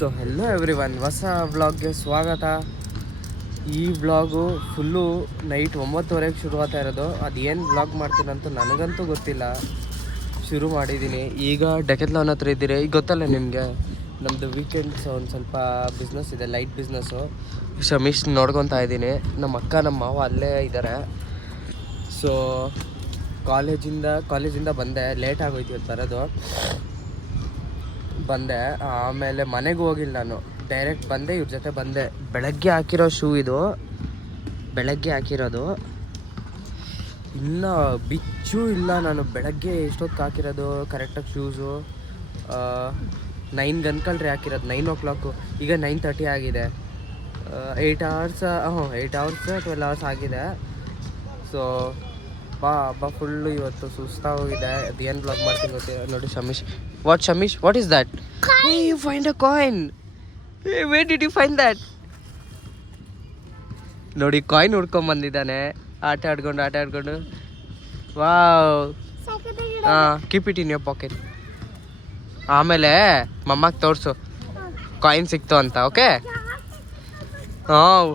So hello every one, ಹೊಸ ವ್ಲಾಗ್ಗೆ ಸ್ವಾಗತ. ಈ ವ್ಲಾಗು ಫುಲ್ಲು ನೈಟ್ 9:30ಗೆ ಶುರುವಾಗ್ತಾ ಇರೋದು. ಅದೇನು ವ್ಲಾಗ್ ಮಾಡ್ತೀನಂತೂ ನನಗಂತೂ ಗೊತ್ತಿಲ್ಲ. ಶುರು ಮಾಡಿದ್ದೀನಿ. ಈಗ ಡೆಕೆತ್ಲಾನ್ ಹತ್ರ ಇದ್ದೀರಿ. ಈಗ ಗೊತ್ತಲ್ಲ ನಿಮಗೆ, ನಮ್ಮದು ವೀಕೆಂಡ್ಸ್ ಒಂದು ಸ್ವಲ್ಪ ಬಿಸ್ನೆಸ್ ಇದೆ, ಲೈಟ್ ಬಿಸ್ನೆಸ್ಸು. ಶಮೀಶ್ ನೋಡ್ಕೊತಾ ಇದ್ದೀನಿ. ನಮ್ಮ ಅಕ್ಕ ನಮ್ಮ ಮಾವ ಅಲ್ಲೇ ಇದ್ದಾರೆ. ಸೊ ಕಾಲೇಜಿಂದ ಬಂದೆ, ಲೇಟ್ ಆಗೋಯ್ತು ಇವತ್ತು ಬರೋದು. ಬಂದೆ, ಆಮೇಲೆ ಮನೆಗೂ ಹೋಗಿಲ್ಲ ನಾನು, ಡೈರೆಕ್ಟ್ ಬಂದೆ, ಇವ್ರ ಜೊತೆ ಬಂದೆ. ಬೆಳಗ್ಗೆ ಹಾಕಿರೋ ಶೂ ಇದು, ಬೆಳಗ್ಗೆ ಹಾಕಿರೋದು, ಇನ್ನೂ ಬಿಚ್ಚೂ ಇಲ್ಲ. ನಾನು ಬೆಳಗ್ಗೆ ಎಷ್ಟೊತ್ತಿಗೆ ಹಾಕಿರೋದು ಕರೆಕ್ಟಾಗಿ ಶೂಸು 9 ಗಂಟಲ್ರಿ ಹಾಕಿರೋದು, 9 o'clock. ಈಗ 9:30 ಆಗಿದೆ. 8 hours 12 hours ಆಗಿದೆ. ಸೊ ಬಾ ಫುಲ್ಲು ಇವತ್ತು ಸುಸ್ತಾಗೋಗಿದೆ. ಅದು ಏನು ಬ್ಲಾಗ್ ಮಾಡ್ತೀನಿ ಗೊತ್ತಿಲ್ಲ. ನೋಡಿ Shamish, what is that? Hey, you find a coin. Hey, where did you find that? ನೋಡಿ, ಕಾಯಿನ್ ಹುಡ್ಕೊಂಬಂದಿದ್ದಾನೆ. ಆಟ ಆಡ್ಕೊಂಡು wow. Keep it in your pocket. ಆಮೇಲೆ ಮಮ್ಮಗೆ ತೋರಿಸು ಕಾಯಿನ್ ಸಿಕ್ತು ಅಂತ. ಓಕೆ,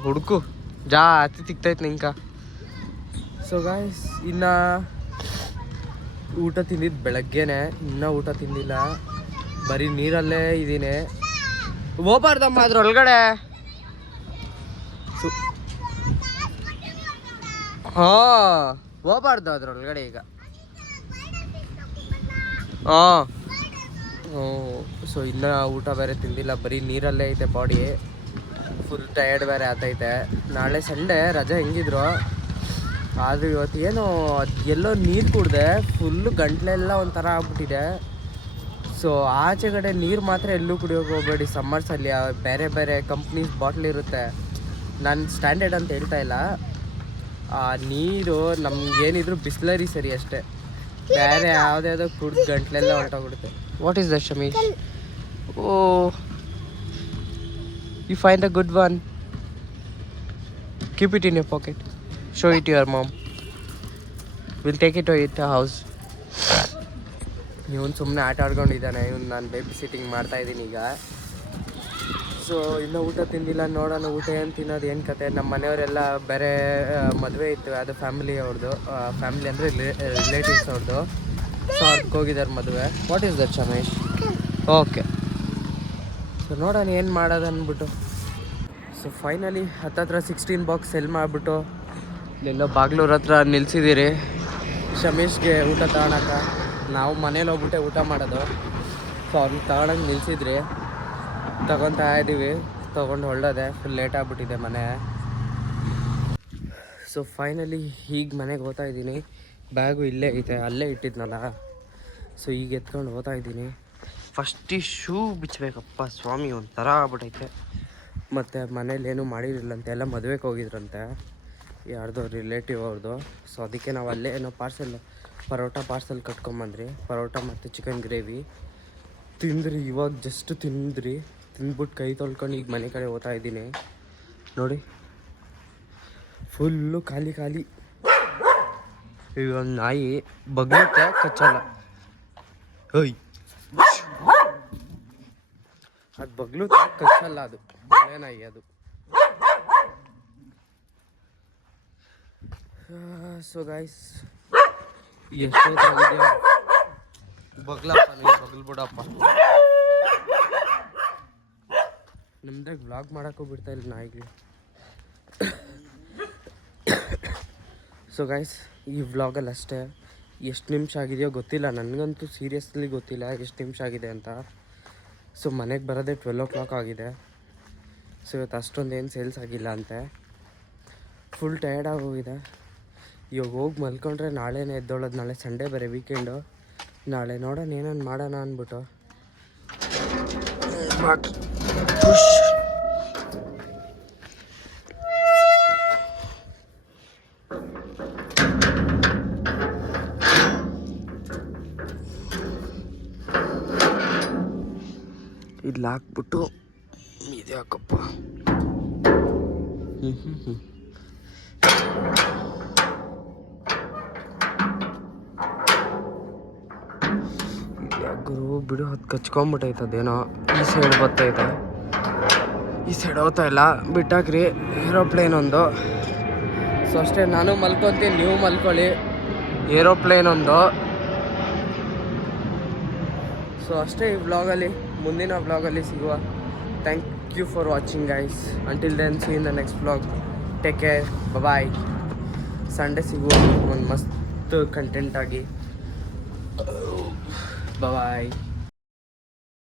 ಹುಡುಕು ಜಾಸ್ತಿ ಸಿಗ್ತೈತೆ ನಿಂಕ. ಸೊ ಗಾಯ್ಸ್, ಇನ್ನು ಊಟ ತಿಂದಿದ್ದು ಬೆಳಗ್ಗೆನೆ, ಇನ್ನೂ ಊಟ ತಿಂದಿಲ್ಲ, ಬರೀ ನೀರಲ್ಲೇ ಇದ್ದೀನಿ. ಹೋಗ್ಬಾರ್ದಮ್ಮ ಅದ್ರೊಳಗಡೆ. ಹೋಗ್ಬಾರ್ದು ಅದ್ರೊಳಗಡೆ ಈಗ. ಸೊ ಇನ್ನೂ ಊಟ ಬೇರೆ ತಿಂದಿಲ್ಲ, ಬರೀ ನೀರಲ್ಲೇ ಐತೆ ಬಾಡಿ. ಫುಲ್ ಟಯರ್ಡ್ ಬೇರೆ ಆಗ್ತೈತೆ. ನಾಳೆ ಸಂಡೇ ರಜೆ ಹೆಂಗಿದ್ರು, ಆದರೂ ಇವತ್ತು ಏನೋ ಎಲ್ಲೋ ನೀರು ಕುಡಿದೆ, ಫುಲ್ಲು ಗಂಟ್ಲೆಲ್ಲ ಒಂಥರ ಆಗ್ಬಿಟ್ಟಿದೆ. ಸೊ ಆಚೆಗಡೆ ನೀರು ಮಾತ್ರ ಎಲ್ಲೂ ಕುಡಿಯೋಕೆ ಹೋಗಬೇಡಿ ಸಮ್ಮರ್ಸಲ್ಲಿ. ಬೇರೆ ಬೇರೆ ಕಂಪ್ನೀಸ್ ಬಾಟ್ಲ್ ಇರುತ್ತೆ. ನಾನು ಸ್ಟ್ಯಾಂಡರ್ಡ್ ಅಂತ ಹೇಳ್ತಾ ಇಲ್ಲ. ಆ ನೀರು ನಮ್ಗೇನಿದ್ರು ಬಿಸ್ಲರಿ ಸರಿ ಅಷ್ಟೇ, ಬೇರೆ ಯಾವುದ್ಯಾವುದೋ ಕುಡ್ದು ಗಂಟ್ಲೆಲ್ಲ ಹೊರಟೋಗ್ಬಿಡುತ್ತೆ. What is that Shamish? Oh, you find a good one. Keep it in your pocket. Show it your mom. Will take it to it house. ಇವನು ಸುಮ್ಮನೆ ಆಟ ಆಡ್ಕೊಂಡಿದ್ದಾನೆ. ಇವನು ನಾನು ಬೇಬಿ ಸಿಟ್ಟಿಂಗ್ ಮಾಡ್ತಾಯಿದ್ದೀನಿ ಈಗ. ಸೊ ಇನ್ನೂ ಊಟ ತಿಂದಿಲ್ಲ. ನೋಡೋಣ ಊಟ ಏನು ತಿನ್ನೋದು, ಏನು ಕತೆ. ನಮ್ಮ ಮನೆಯವರೆಲ್ಲ ಬೇರೆ ಮದುವೆ ಇತ್ತು, ಅದು ಫ್ಯಾಮಿಲಿ ಅವ್ರದ್ದು. ಫ್ಯಾಮಿಲಿ ಅಂದರೆ ರಿಲೇಟಿವ್ಸ್ ಅವ್ರದ್ದು. ಸೊ ಅದಕ್ಕೆ ಹೋಗಿದ್ದಾರೆ ಮದುವೆ. What is that Shamesh? Okay, so ನೋಡೋಣ ಏನು ಮಾಡೋದು ಅಂದ್ಬಿಟ್ಟು. ಸೊ ಫೈನಲಿ ಹತ್ತತ್ರ 16 ಬಾಕ್ಸ್ ಸೆಲ್ ಮಾಡಿಬಿಟ್ಟು ಇಲ್ಲೆಲ್ಲೋ ಬಾಗ್ಲೂರ್ ಹತ್ರ ನಿಲ್ಸಿದ್ದೀರಿ ಶಮೀಶ್ಗೆ ಊಟ ತಗೊಳಕ. ನಾವು ಮನೇಲಿ ಹೋಗ್ಬಿಟ್ಟೆ ಊಟ ಮಾಡೋದು. ಸೊ ಅವ್ರಿಗೆ ತಗೊಳಂಗೆ ನಿಲ್ಸಿದ್ರಿ, ತಗೊತಾ ಇದ್ದೀವಿ. ತೊಗೊಂಡು ಹೊರಡೋದೆ, ಫುಲ್ ಲೇಟ್ ಆಗಿಬಿಟ್ಟಿದೆ ಮನೆ. ಸೊ ಫೈನಲಿ ಈಗ ಮನೆಗೆ ಹೋಗ್ತಾ ಇದ್ದೀನಿ. ಬ್ಯಾಗು ಇಲ್ಲೇ ಐತೆ, ಅಲ್ಲೇ ಇಟ್ಟಿದ್ನಲ್ಲ. ಸೊ ಈಗ ಎತ್ಕೊಂಡು ಹೋಗ್ತಾ ಇದ್ದೀನಿ. ಫಸ್ಟ್ ಈ ಶೂ ಬಿಚ್ಚಬೇಕಪ್ಪ ಸ್ವಾಮಿ, ಒಂಥರ ಆಗ್ಬಿಟ್ಟೈತೆ. ಮತ್ತು ಮನೇಲಿ ಏನೂ ಮಾಡಿರಲಿಲ್ಲಂತೆ, ಎಲ್ಲ ಮದುವೆಗೆ ಹೋಗಿದ್ರಂತೆ, ಯಾರ್ದೋ ರಿಲೇಟಿವ್ ಅವ್ರದ್ದು. ಸೊ ಅದಕ್ಕೆ ನಾವು ಅಲ್ಲೇ ಏನೋ ಪರೋಟ ಪಾರ್ಸಲ್ ಕಟ್ಕೊಂಬಂದ್ರಿ. ಪರೋಟ ಮತ್ತು ಚಿಕನ್ ಗ್ರೇವಿ ತಿಂದ್ರಿ. ಇವಾಗ ಜಸ್ಟ್ ತಿಂದ್ಬಿಟ್ಟು ಕೈ ತೊಳ್ಕೊಂಡು ಈಗ ಮನೆ ಕಡೆ ಹೋಗ್ತಾ ಇದ್ದೀನಿ. ನೋಡಿ, ಫುಲ್ಲು ಖಾಲಿ. ಈಗ ಒಂದು ನಾಯಿ ಬಗ್ಲುತ್ತೆ, ಕಚ್ಚಲ್ಲ. ಓಯ್, ಅದು ಬಗ್ಲುತ್ತೆ, ಕಚ್ಚಲ್ಲ. ಅದು ಒಳ್ಳೆ ನಾಯಿ ಅದು. ಸೊ ಗೈಸ್, ಎಷ್ಟೊತ್ತಾಗಿದೆ, ಬಗ್ಲಪ್ಪ ನೀವು, ಬಗ್ಲ್ಬಿಡಪ್ಪ. ನಿಮ್ದಾಗ ವ್ಲಾಗ್ ಮಾಡೋಕ್ಕೂ ಬಿಡ್ತಾ ಇಲ್ಲ ನಾಯಿಗಳು. ಸೊ ಗೈಸ್, ಈ ವ್ಲಾಗಲ್ಲಿ ಅಷ್ಟೇ. ಎಷ್ಟು ನಿಮಿಷ ಆಗಿದೆಯೋ ಗೊತ್ತಿಲ್ಲ, ನನಗಂತೂ ಸೀರಿಯಸ್ಲಿ ಗೊತ್ತಿಲ್ಲ ಎಷ್ಟು ನಿಮಿಷ ಆಗಿದೆ ಅಂತ. ಸೊ ಮನೆಗೆ ಬರೋದೇ 12 o'clock ಆಗಿದೆ. ಸೊ ಇವತ್ತು ಅಷ್ಟೊಂದೇನು ಸೇಲ್ಸ್ ಆಗಿಲ್ಲ ಅಂತೆ. ಫುಲ್ ಟಯರ್ಡ್ ಆಗೋಗಿದೆ. ಇವಾಗ ಹೋಗಿ ಮಲ್ಕೊಂಡ್ರೆ ನಾಳೆನೇ ಎದ್ದೋಳೋದು. ನಾಳೆ ಸಂಡೇ ಬೇರೆ, ವೀಕೆಂಡು. ನಾಳೆ ನೋಡೋಣ ಏನೋ ಮಾಡೋಣ ಅಂದ್ಬಿಟ್ಟು. ಇಲ್ಲಿ ಹಾಕ್ಬಿಟ್ಟು ಇದು ಹಾಕಪ್ಪ. ಗುರು ಬಿಡು, ಅದು ಕಚ್ಕೊಂಬಿಟ್ಟೈತೆ. ಅದೇನೋ ಈ ಸೈಡ್ ಬರ್ತೈತೆ. ಈ ಸೈಡ್ ಹೋಗ್ತಾ ಇಲ್ಲ, ಬಿಟ್ಟಾಕ್ರಿ ಏರೋಪ್ಲೇನ್ ಒಂದು. ಸೊ ಅಷ್ಟೇ, ನಾನು ಮಲ್ಕೊತೀನಿ, ನೀವು ಮಲ್ಕೊಳ್ಳಿ. ಏರೋಪ್ಲೇನ್ ಒಂದು. ಸೊ ಅಷ್ಟೇ ಈ ವ್ಲಾಗಲ್ಲಿ. ಮುಂದಿನ ವ್ಲಾಗಲ್ಲಿ ಸಿಗುವ. Thank you for watching guys. Until then see in the next vlog. Take care, bye. Sunday ಸಿಗುವ ಒಂದು ಮಸ್ತ್ ಕಂಟೆಂಟ್ ಆಗಿ. ಬಾಯ್.